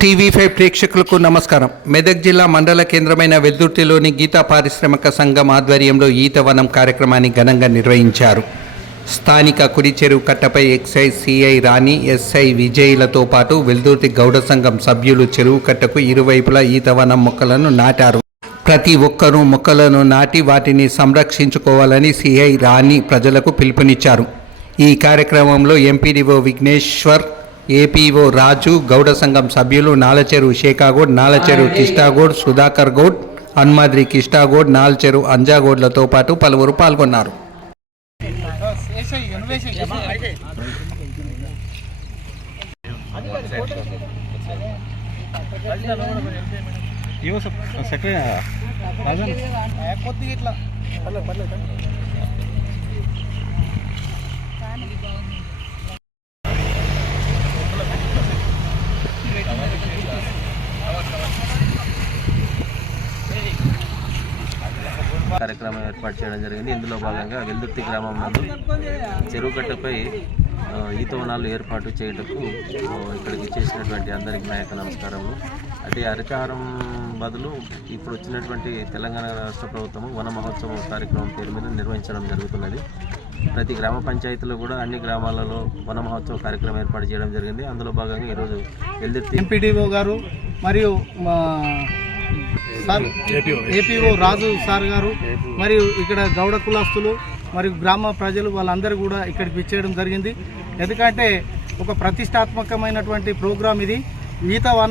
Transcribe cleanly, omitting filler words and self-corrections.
TV5 ప్రేక్షకులకు నమస్కారం. మెదక్ జిల్లా మండల కేంద్రమైన వెల్దుర్తిలోని గీతా పారిశ్రామిక సంఘం ఆధ్వర్యంలో ఈతవనం కార్యక్రమాన్ని ఘనంగా నిర్వహించారు. స్థానిక కుడి చెరువు కట్టపై ఎక్సైజ్ సిఐ రాణి, ఎస్ఐ విజయ్లతో పాటు వెల్దుర్తి గౌడ సంఘం సభ్యులు చెరువు కట్టకు ఇరువైపులా ఈతవనం మొక్కలను నాటారు. ప్రతి ఒక్కరూ మొక్కలను నాటి వాటిని సంరక్షించుకోవాలని సిఐ రాణి ప్రజలకు పిలుపునిచ్చారు. ఈ కార్యక్రమంలో ఎంపీడీఓ విఘ్నేశ్వర్, ఏపీఓ రాజు, గౌడ సంఘం సభ్యులు నాలచెరు శేఖాగౌడ్, నాలచెరు కిష్టాగౌడ్, సుధాకర్ గౌడ్, హన్మాద్రి కిష్టాగౌడ్, నాలచెరు అంజాగౌడ్లతో పాటు పలువురు పాల్గొన్నారు. కార్యక్రమం ఏర్పాటు చేయడం జరిగింది. ఇందులో భాగంగా వెల్దుర్తి గ్రామం నందు చెరువు కట్టపై ఈతవనాలు ఏర్పాటు చేయటకు ఇక్కడికి చేసినటువంటి అందరికీ నాయక నమస్కారములు. అదే హరితహారం బదులు ఇప్పుడు వచ్చినటువంటి తెలంగాణ రాష్ట్ర ప్రభుత్వం వన మహోత్సవం కార్యక్రమం పేరు మీద నిర్వహించడం జరుగుతున్నది. ప్రతి గ్రామ పంచాయతీలో కూడా అన్ని గ్రామాలలో వన మహోత్సవ కార్యక్రమం ఏర్పాటు చేయడం జరిగింది. అందులో భాగంగా ఈరోజు వెల్దుర్తి ఎంపీడీఓ గారు మరియు సార్ ఏపీఓ రాజు సార్ గారు మరియు ఇక్కడ గౌడ కులస్తులు మరియు గ్రామ ప్రజలు వాళ్ళందరూ కూడా ఇక్కడికి విచ్చేయడం జరిగింది. ఎందుకంటే ఒక ప్రతిష్టాత్మకమైనటువంటి ప్రోగ్రాం ఇది. ఈతవనం